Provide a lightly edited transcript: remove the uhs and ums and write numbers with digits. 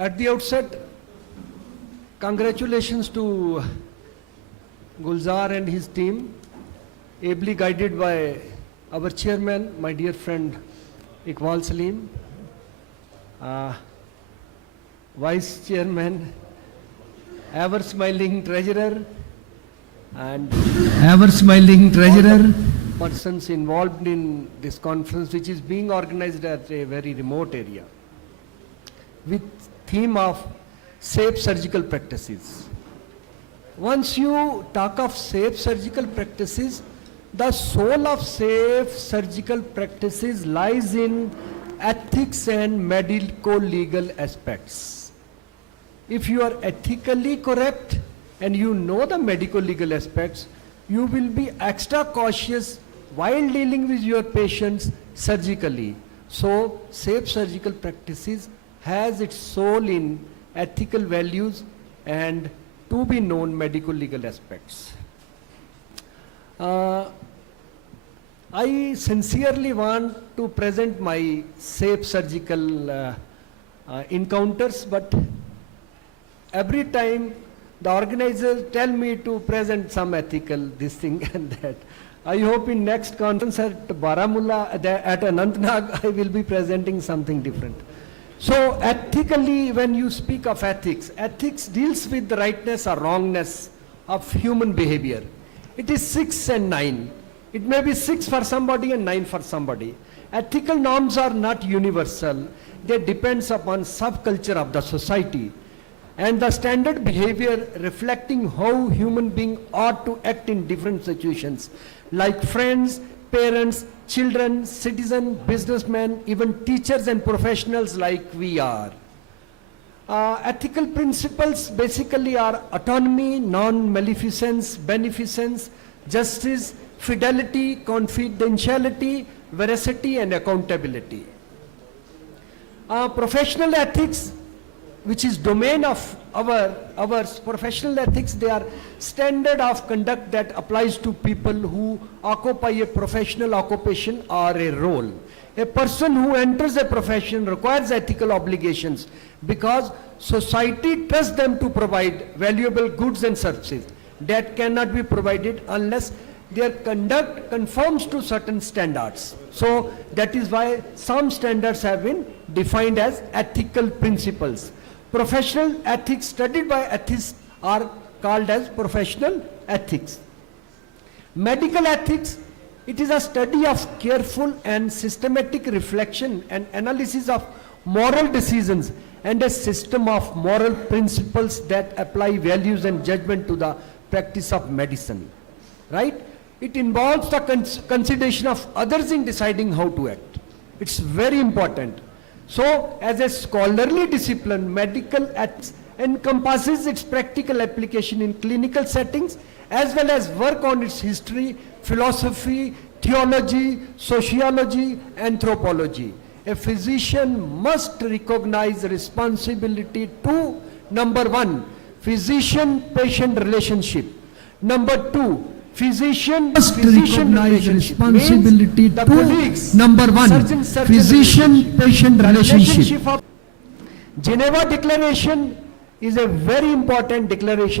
At the outset, congratulations to Gulzar and his team, ably guided by our chairman, my dear friend Iqbal Salim, vice chairman, ever smiling treasurer, and persons involved in this conference, which is being organized at a very remote area, with theme of safe surgical practices. Once you talk of safe surgical practices, the soul of safe surgical practices lies in ethics and medico-legal aspects. If you are ethically correct and you know the medico-legal aspects, you will be extra cautious while dealing with your patients surgically. So, safe surgical practices has its soul in ethical values and to be known medico-legal aspects. I sincerely want to present my safe surgical encounters, but every time the organizers tell me to present some ethical this thing and that. I hope in next conference at Baramulla, at Anantnag, I will be presenting something different. So ethically, when you speak of ethics, ethics deals with the rightness or wrongness of human behavior. It is 6 and 9. It may be 6 for somebody and 9 for somebody. Ethical norms are not universal. They depend upon subculture of the society and the standard behavior reflecting how human beings ought to act in different situations, like friends, parents, children, citizens, businessmen, even teachers and professionals like we are. Ethical principles basically are autonomy, non-maleficence, beneficence, justice, fidelity, confidentiality, veracity, and accountability. Professional ethics, which is domain of our professional ethics, they are standard of conduct that applies to people who occupy a professional occupation or a role. A person who enters a profession requires ethical obligations because society trusts them to provide valuable goods and services that cannot be provided unless their conduct conforms to certain standards. So that is why some standards have been defined as ethical principles. Professional ethics studied by ethicists are called as professional ethics. Medical ethics, it is a study of careful and systematic reflection and analysis of moral decisions and a system of moral principles that apply values and judgment to the practice of medicine. Right? It involves the consideration of others in deciding how to act. It's very important. So, as a scholarly discipline, medical ethics encompasses its practical application in clinical settings as well as work on its history, philosophy, theology, sociology, anthropology. A physician must recognize responsibility to, number 1, physician-patient relationship. Number 2, physician relationship responsibility to colleagues, number 1, physician-patient relationship. Geneva Declaration is a very important declaration.